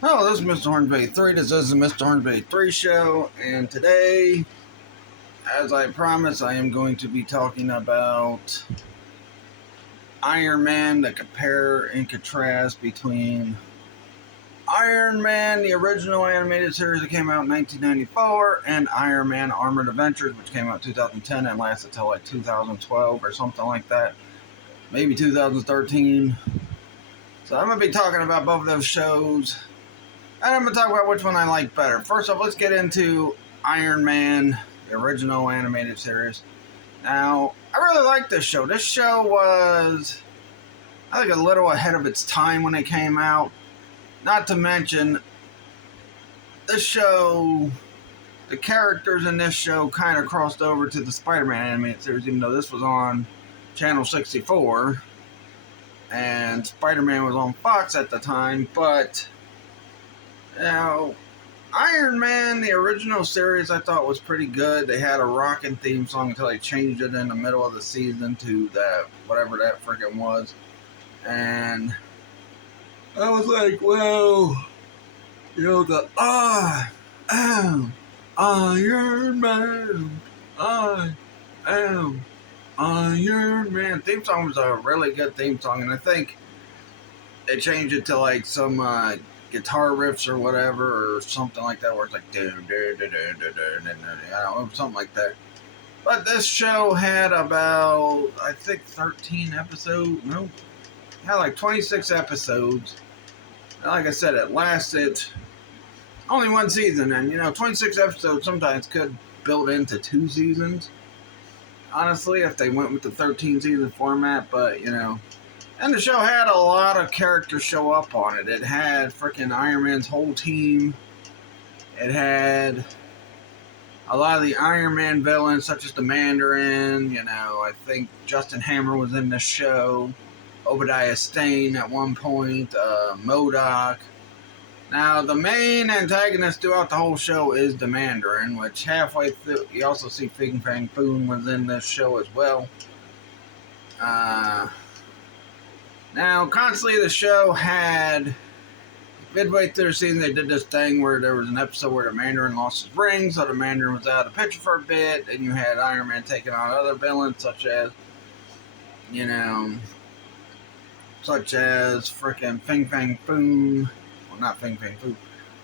Hello, this is Mr. Hornsby 3. This is the Mr. Hornsby 3 show, and today, as I promised, I am going to be talking about Ironman, the compare and contrast between Ironman, the original animated series that came out in 1994, and Ironman Armored Adventures, which came out in 2010 and lasted until like 2012 or something like that. Maybe 2013. So I'm going to be talking about both of those shows. And I'm going to talk about which one I like better. First off, let's get into Iron Man, the original animated series. Now, I really like this show. This show was, I think, a little ahead of its time when it came out. Not to mention, this show, the characters in this show kind of crossed over to the Spider-Man animated series, even though this was on Channel 64. And Spider-Man was on Fox at the time, but now, Iron Man, the original series, I thought was pretty good. They had a rockin' theme song until they changed it in the middle of the season to that, whatever that freaking was. And I was like, well, the Iron Man, I am Iron Man theme song was a really good theme song. And I think they changed it to like some guitar riffs or whatever, or something like that, where it's like, I don't know, something like that. But this show had about, I think, 13 episodes. No, it had like 26 episodes. And like I said, it lasted only one season, and 26 episodes sometimes could build into 2 seasons. Honestly, if they went with the 13 season format, but and the show had a lot of characters show up on it. It had freaking Iron Man's whole team. It had a lot of the Iron Man villains, such as the Mandarin. I think Justin Hammer was in the show. Obadiah Stane at one point. MODOK. Now, the main antagonist throughout the whole show is the Mandarin, which halfway through, you also see Fin Fang Foom was in this show as well. Now, constantly the show had, midway through the season, they did this thing where there was an episode where the Mandarin lost his ring, so the Mandarin was out of the picture for a bit, and you had Iron Man taking on other villains, such as frickin' Fin Fang Foom, well, not Fin Fang Foom,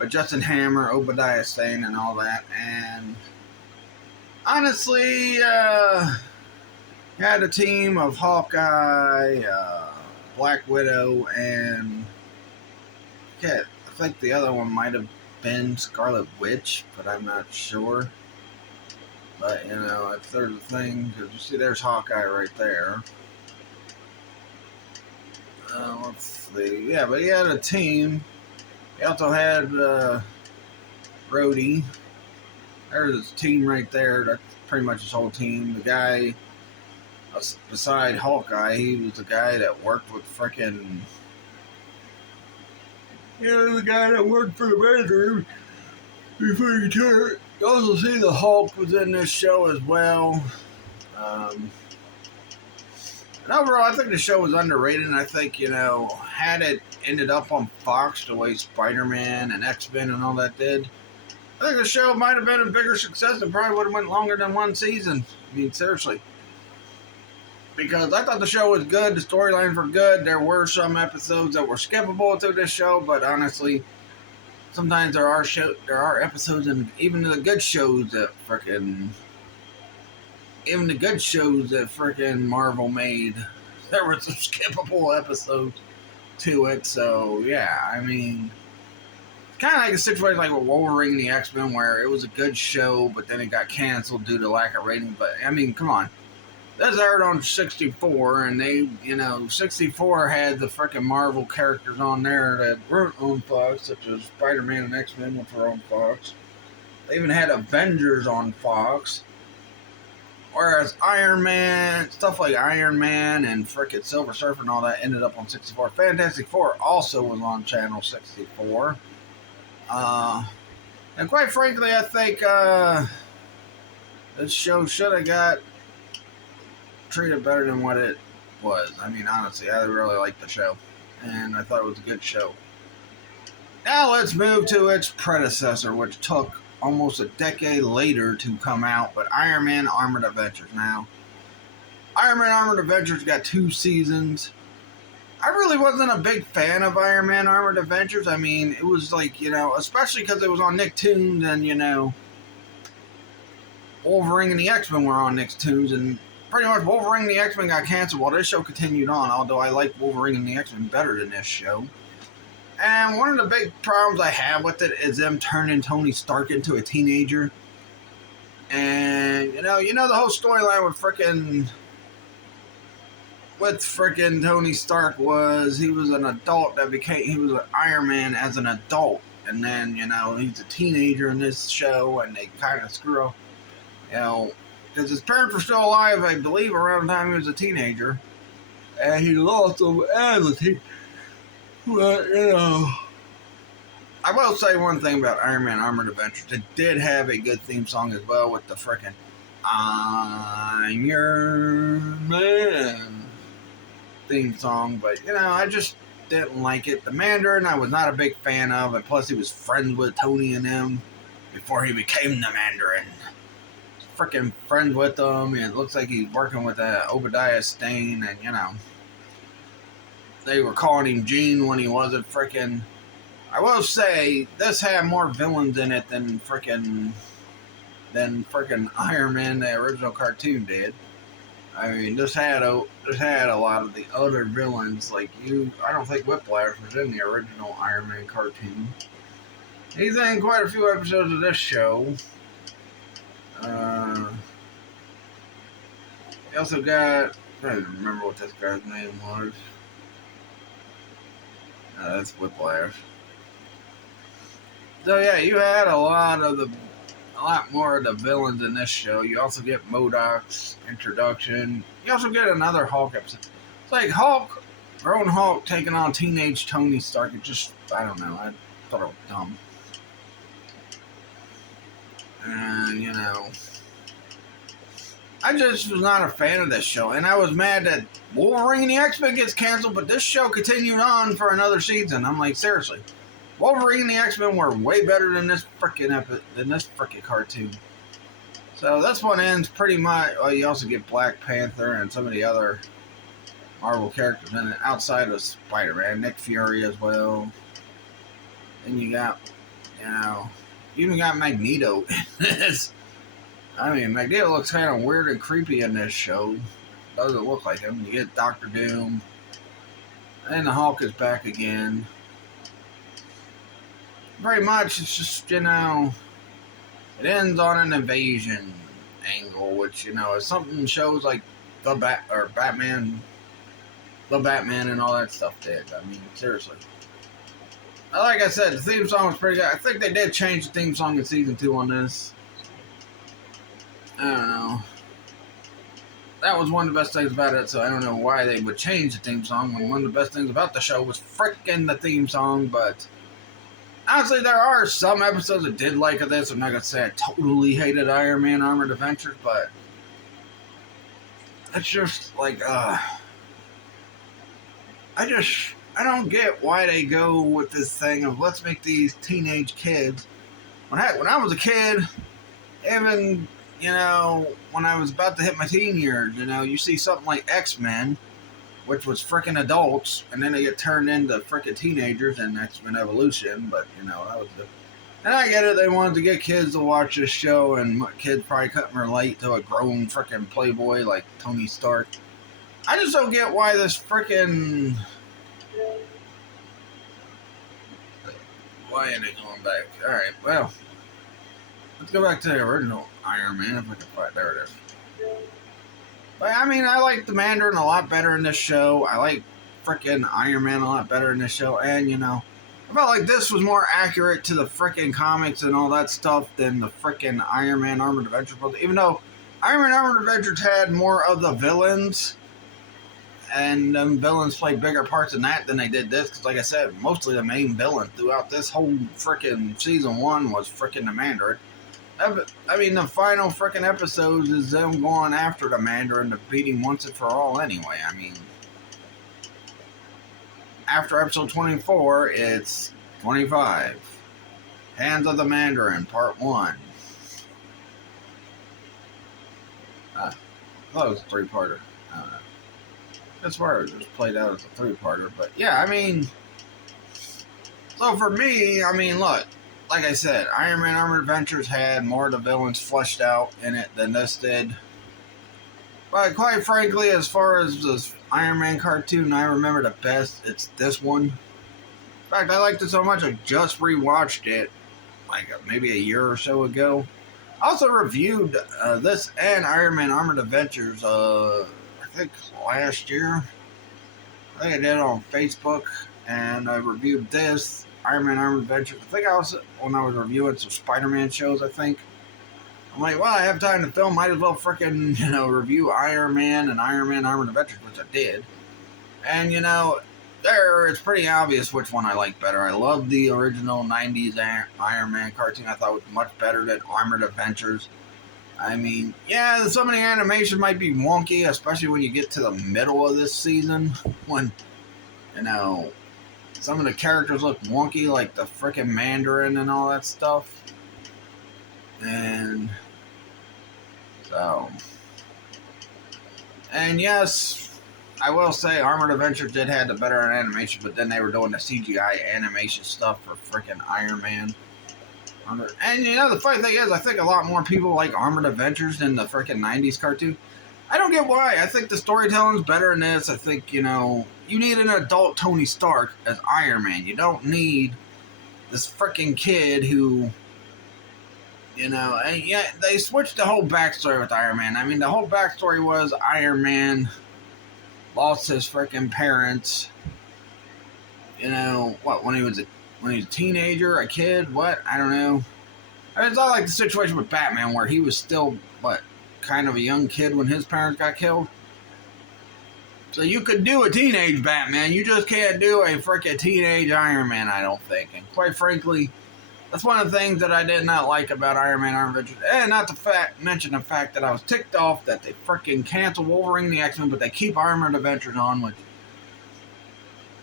but Justin Hammer, Obadiah Stane, and all that, and honestly, had a team of Hawkeye, Black Widow, and I think the other one might have been Scarlet Witch, but I'm not sure. But if there's a thing, because you see, there's Hawkeye right there. Let's see. Yeah, but he had a team. He also had Rhodey. There's his team right there. That's pretty much his whole team. The guy, beside Hawkeye, he was the guy that worked with frickin'. The guy that worked for the Mandarin before he turned. You also see the Hulk was in this show as well. And overall, I think the show was underrated. And I think, had it ended up on Fox the way Spider-Man and X-Men and all that did, I think the show might have been a bigger success and probably would have went longer than one season. I mean, seriously. Because I thought the show was good, the storylines were good. There were some episodes that were skippable to this show, but honestly, sometimes there are episodes, and even the good shows that frickin' Marvel made, there were some skippable episodes to it. So yeah, I mean, kind of like a situation like with Wolverine and the X-Men, where it was a good show, but then it got canceled due to lack of ratings. But I mean, come on. That's aired on 64, and they, 64 had the freaking Marvel characters on there that weren't on Fox, such as Spider-Man and X-Men, which were on Fox. They even had Avengers on Fox. Whereas Iron Man, stuff like Iron Man and frickin' Silver Surfer and all that ended up on 64. Fantastic Four also was on Channel 64. And quite frankly, I think this show should have got treated better than what it was. I mean, honestly, I really liked the show, and I thought it was a good show. Now let's move to its predecessor, which took almost a decade later to come out, but Ironman Armored Adventures. Now, Ironman Armored Adventures got 2 seasons. I really wasn't a big fan of Ironman Armored Adventures. I mean, it was like, especially because it was on Nicktoons and, Wolverine and the X-Men were on Nicktoons, and pretty much Wolverine and the X-Men got canceled while this show continued on, although I like Wolverine and the X-Men better than this show. And one of the big problems I have with it is them turning Tony Stark into a teenager. And, the whole storyline with frickin' Tony Stark was he was an adult he was an Iron Man as an adult. And then, he's a teenager in this show, and they kind of screw up, because his parents were still alive, I believe, around the time he was a teenager. And he lost them as a teenager. But, I will say one thing about Iron Man Armored Adventures. It did have a good theme song as well with the frickin' Iron Man theme song. But, I just didn't like it. The Mandarin I was not a big fan of, and plus he was friends with Tony and them before he became the Mandarin. Freaking friends with them. It looks like he's working with Obadiah Stane, and they were calling him Gene when he wasn't frickin'. I will say this had more villains in it than frickin' Iron Man, the original cartoon, did. I mean, this had a lot of the other villains. Like I don't think Whiplash was in the original Iron Man cartoon. He's in quite a few episodes of this show. He also got, I don't even remember what this guy's name was. That's Whiplash. So yeah, you had a lot more of the villains in this show. You also get MODOK's introduction. You also get another Hulk episode. It's like grown Hulk taking on teenage Tony Stark. It just, I don't know. I thought it was dumb. And, I just was not a fan of this show. And I was mad that Wolverine and the X-Men gets canceled, but this show continued on for another season. I'm like, seriously. Wolverine and the X-Men were way better than this frickin' cartoon. So this one ends pretty much. Oh, you also get Black Panther and some of the other Marvel characters in it outside of Spider-Man, Nick Fury as well. Then you got, you even got Magneto in this. I mean, Magneto looks kind of weird and creepy in this show. Doesn't look like him. You get Doctor Doom. And the Hulk is back again. Pretty much, it's just, it ends on an invasion angle, which, is something shows like Batman and all that stuff did. I mean, seriously. Like I said, the theme song was pretty good. I think they did change the theme song in season 2 on this. I don't know. That was one of the best things about it, so I don't know why they would change the theme song when one of the best things about the show was frickin' the theme song, but honestly, there are some episodes I did like of this. I'm not going to say I totally hated Iron Man Armored Adventures, but it's just like, I don't get why they go with this thing of let's make these teenage kids. When I was a kid, even, when I was about to hit my teen years, you see something like X-Men, which was frickin' adults, and then they get turned into frickin' teenagers in X-Men Evolution, but, that was the... And I get it, they wanted to get kids to watch this show, and kids probably couldn't relate to a grown frickin' playboy like Tony Stark. I just don't get why this frickin'... Why ain't it going back? Alright, well, let's go back to the original Iron Man, if I can find... There it is. But, I mean, I like the Mandarin a lot better in this show. I like frickin' Iron Man a lot better in this show. And, I felt like this was more accurate to the frickin' comics and all that stuff than the frickin' Iron Man Armored Adventures. Even though Iron Man Armored Adventures had more of the villains, and them villains played bigger parts in that than they did this. Because, like I said, mostly the main villain throughout this whole frickin' season 1 was frickin' the Mandarin. I mean, the final frickin' episodes is them going after the Mandarin to beat him once and for all anyway. I mean, after episode 24, it's 25. Hands of the Mandarin, Part 1. I thought it was a three-parter. I don't know. That's where it was played out as a three-parter. But yeah, I mean, so for me, I mean, look, like I said, Ironman Armored Adventures had more of the villains fleshed out in it than this did. But quite frankly, as far as this Iron Man cartoon I remember the best, it's this one. In fact, I liked it so much I just rewatched it like maybe a year or so ago. I also reviewed this and Iron Man Armored Adventures, I think last year. I think I did it on Facebook, and I reviewed this, Iron Man Armored Adventures. I think I was, when I was reviewing some Spider-Man shows, I think. I'm like, well, I have time to film, might as well frickin', review Iron Man and Iron Man Armored Adventures, which I did. And, there, it's pretty obvious which one I like better. I love the original 90s Iron Man cartoon. I thought it was much better than Armored Adventures. I mean, yeah, some of the animation might be wonky, especially when you get to the middle of this season, when, some of the characters look wonky, like the frickin' Mandarin and all that stuff. And so, and yes, I will say Armored Adventures did have the better animation, but then they were doing the CGI animation stuff for freaking Iron Man. And the funny thing is, I think a lot more people like Armored Adventures than the freaking 90s cartoon. I don't get why. I think the storytelling's better in this. I think, you need an adult Tony Stark as Iron Man. You don't need this freaking kid who, and yeah, they switched the whole backstory with Iron Man. I mean, the whole backstory was Iron Man lost his freaking parents. When he was a teenager, a kid, what? I don't know. I mean, it's not like the situation with Batman where he was still, kind of a young kid when his parents got killed. So you could do a teenage Batman, you just can't do a freaking teenage Iron Man, I don't think. And quite frankly, that's one of the things that I did not like about Iron Man Armored Adventures. And not to mention the fact that I was ticked off that they freaking canceled Wolverine the X-Men, but they keep Armored Adventures on, which,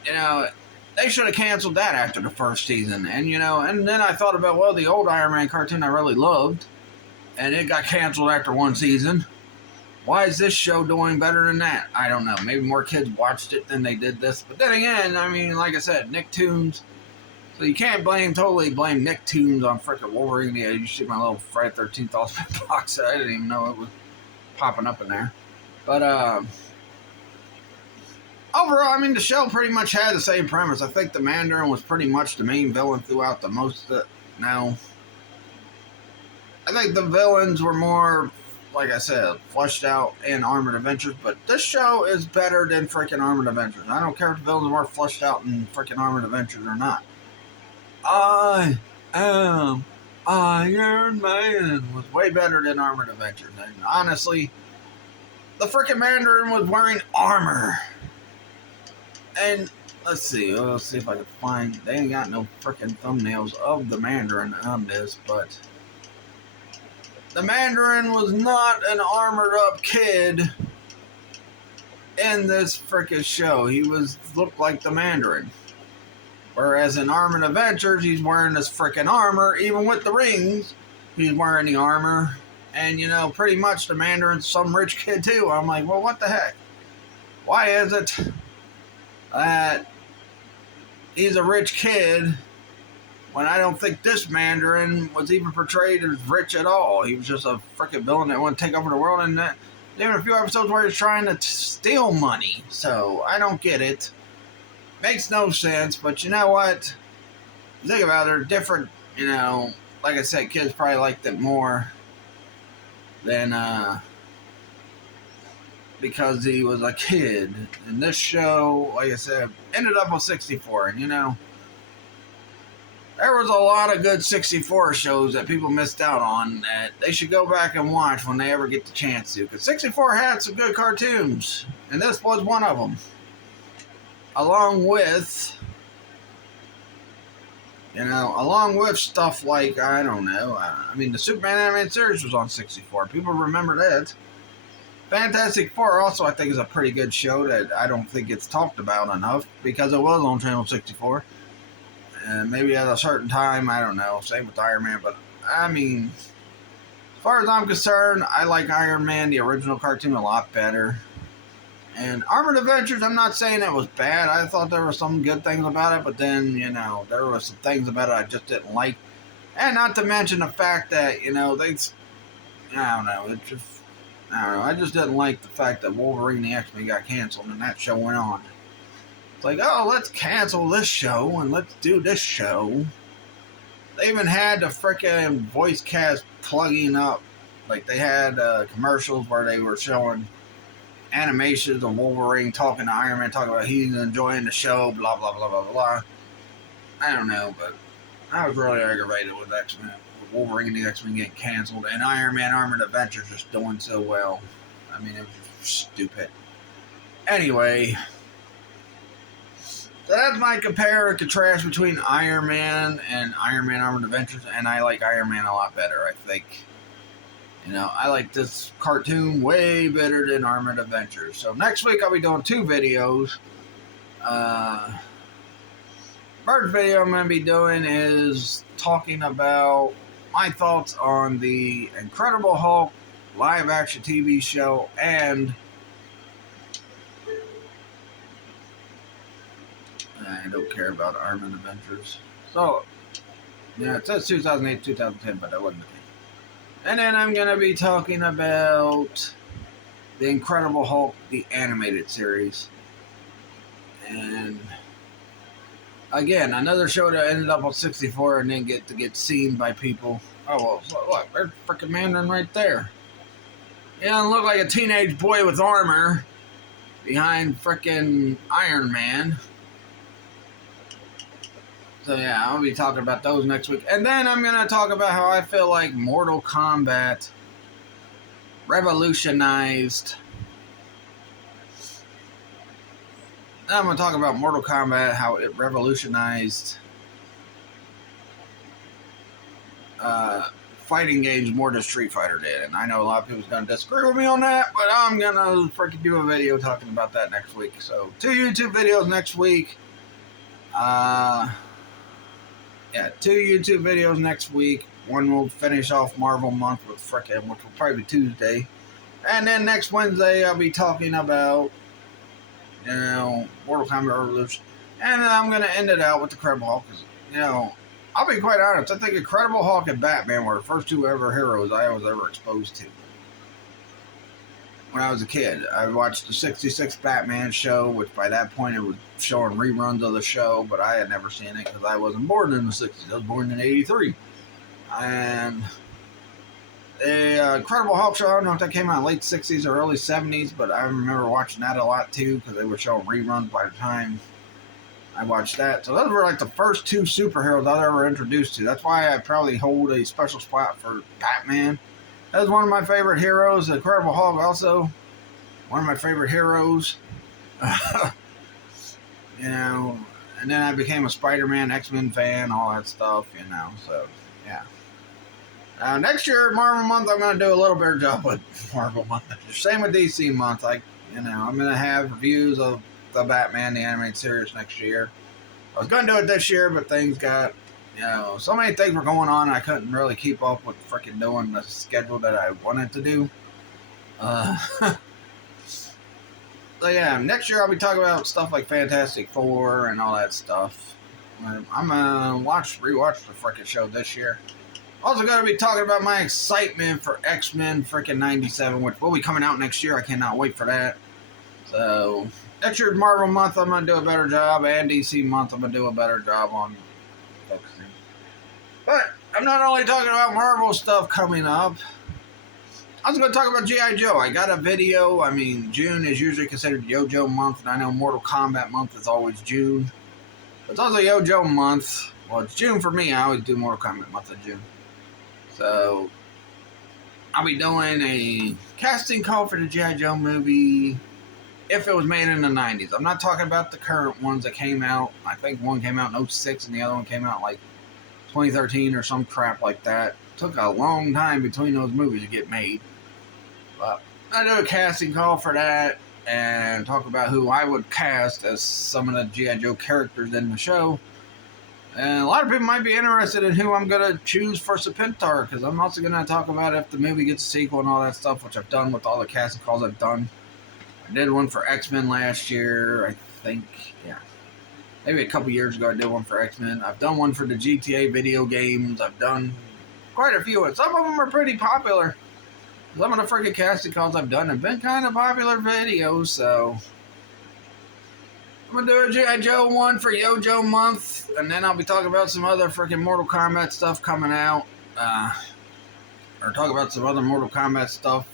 they should have canceled that after the first season. And, and then I thought about, well, the old Iron Man cartoon I really loved, and it got canceled after one season. Why is this show doing better than that? I don't know. Maybe more kids watched it than they did this. But then again, I mean, like I said, Nicktoons. So you can't totally blame Nicktoons on frickin' Wolverine. Yeah, you see my little Friday 13th Ultimate box. I didn't even know it was popping up in there. But, overall, I mean, the show pretty much had the same premise. I think the Mandarin was pretty much the main villain throughout the most of it. Now, I think the villains were more, like I said, fleshed out in Armored Adventures, but this show is better than freaking Armored Adventures. I don't care if the villains are more fleshed out in freaking Armored Adventures or not. I am Iron Man was way better than Armored Adventures. And honestly, the freaking Mandarin was wearing armor. And let's see if I can find. They ain't got no freaking thumbnails of the Mandarin on this, but the Mandarin was not an armored up kid in this freaking show. He looked like the Mandarin. Whereas in Armored Adventures, he's wearing this freaking armor. Even with the rings, he's wearing the armor. And, pretty much the Mandarin's some rich kid, too. I'm like, well, what the heck? Why is it that he's a rich kid when I don't think this Mandarin was even portrayed as rich at all? He was just a freaking villain that wanted to take over the world. And there were a few episodes where he was trying to steal money. So, I don't get it. Makes no sense, but you know what? You think about it, they're different, like I said, kids probably liked it more than, because he was a kid. And this show, like I said, ended up on 64, and there was a lot of good 64 shows that people missed out on that they should go back and watch when they ever get the chance to, because 64 had some good cartoons, and this was one of them. Along with stuff like, I don't know, the Superman animated series was on 64. People remember that. Fantastic Four also, I think, is a pretty good show that I don't think it's talked about enough because it was on Channel 64. And maybe at a certain time, I don't know. Same with Iron Man, but I mean, as far as I'm concerned, I like Iron Man, the original cartoon, a lot better. And Armored Adventures, I'm not saying it was bad. I thought there were some good things about it, but then, there were some things about it I just didn't like. And not to mention the fact that, I don't know, I just didn't like the fact that Wolverine and the X-Men got canceled and that show went on. It's like, oh, let's cancel this show and let's do this show. They even had the frickin' voice cast plugging up. Like, they had commercials where they were showing animations of Wolverine talking to Iron Man, talking about he's enjoying the show, blah, blah, blah, blah, blah. I don't know, but I was really aggravated with X-Men. With Wolverine and the X-Men getting canceled, and Iron Man Armored Adventures just doing so well. I mean, it was just stupid. Anyway, so that's my compare and contrast between Iron Man and Iron Man Armored Adventures, and I like Iron Man a lot better, I think. I like this cartoon way better than Armored Adventures. So next week I'll be doing 2 videos. First video I'm going to be doing is talking about my thoughts on the Incredible Hulk live action TV show and I don't care about Armored Adventures. So, yeah, it says 2008, 2010, but that wasn't the case. And then I'm going to be talking about the Incredible Hulk, the animated series. And again, another show that ended up on 64 and didn't get seen by people. Oh, well, look, there's freaking Mandarin right there. He doesn't look like a teenage boy with armor behind freaking Iron Man. So yeah, I'll be talking about those next week. And then I'm going to talk about how I feel like Mortal Kombat revolutionized. I'm going to talk about Mortal Kombat, how it revolutionized fighting games more than Street Fighter did. And I know a lot of people's going to disagree with me on that, but I'm going to freaking do a video talking about that next week. So 2 YouTube videos next week. 2 YouTube videos next week. One will finish off Marvel month with frickin', which will probably be Tuesday. And then next Wednesday, I'll be talking about, Mortal Kombat Revolution. And then I'm going to end it out with the Incredible Hulk. Because, I'll be quite honest. I think Incredible Hulk and Batman were the first 2 ever heroes I was ever exposed to. When I was a kid, I watched the 66 Batman show, which by that point it was showing reruns of the show, but I had never seen it because I wasn't born in the 60s. I was born in 83. And the Incredible Hulk show, I don't know if that came out in late 60s or early 70s, but I remember watching that a lot too because they were showing reruns by the time I watched that. So those were like the first 2 superheroes I was ever introduced to. That's why I probably hold a special spot for Batman. That was one of my favorite heroes. The Incredible Hulk also one of my favorite heroes. And then I became a Spider-Man, X-Men fan, all that stuff, so, yeah. Next year, Marvel month, I'm going to do a little better job with Marvel month. Same with DC month. I'm going to have reviews of the Batman, the animated series next year. I was going to do it this year, but things got, so many things were going on, I couldn't really keep up with freaking doing the schedule that I wanted to do. So yeah, next year I'll be talking about stuff like Fantastic Four and all that stuff. I'm gonna rewatch the freaking show this year. Also gonna be talking about my excitement for X-Men freaking 97, which will be coming out next year. I cannot wait for that. So next year's Marvel month, I'm gonna do a better job, and DC month, I'm gonna do a better job on focusing. But I'm not only talking about Marvel stuff coming up. I was going to talk about G.I. Joe. I got a video. June is usually considered Yo-Joe month, and I know Mortal Kombat month is always June. But it's also Yo-Joe month. Well, it's June for me. I always do Mortal Kombat month in June. So, I'll be doing a casting call for the G.I. Joe movie if it was made in the 90s. I'm not talking about the current ones that came out. I think one came out in 2006 and the other one came out like 2013 or some crap like that. It took a long time between those movies to get made. But I do a casting call for that and talk about who I would cast as some of the G.I. Joe characters in the show. And a lot of people might be interested in who I'm going to choose for Serpentar, because I'm also going to talk about if the movie gets a sequel and all that stuff, which I've done with all the casting calls I've done. I did one for X-Men last year, I think. Yeah. Maybe a couple years ago I did one for X-Men. I've done one for the GTA video games. I've done quite a few, and some of them are pretty popular. Some of the freaking casting calls I've done have been kind of popular videos, so I'm going to do a G.I. Joe one for Yo-Joe month, and then I'll be talking about some other freaking Mortal Kombat stuff coming out, or talk about some other Mortal Kombat stuff.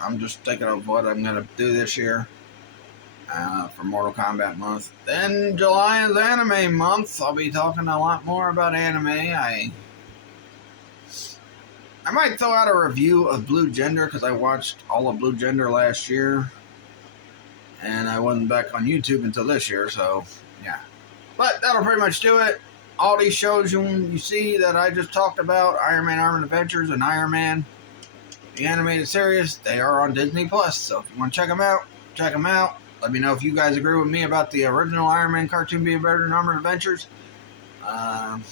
I'm just thinking of what I'm going to do this year for Mortal Kombat month. Then July is anime month. I'll be talking a lot more about anime. I might throw out a review of Blue Gender, because I watched all of Blue Gender last year. And I wasn't back on YouTube until this year, so yeah. But that'll pretty much do it. All these shows you see that I just talked about, Ironman Armored Adventures and Ironman, the animated series, they are on Disney+. So if you want to check them out, check them out. Let me know if you guys agree with me about the original Ironman cartoon being better than Armored Adventures. And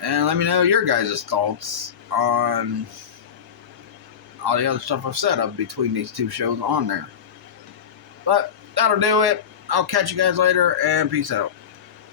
let me know your guys' thoughts on all the other stuff I've said up between these two shows on there. But that'll do it. I'll catch you guys later, and peace out.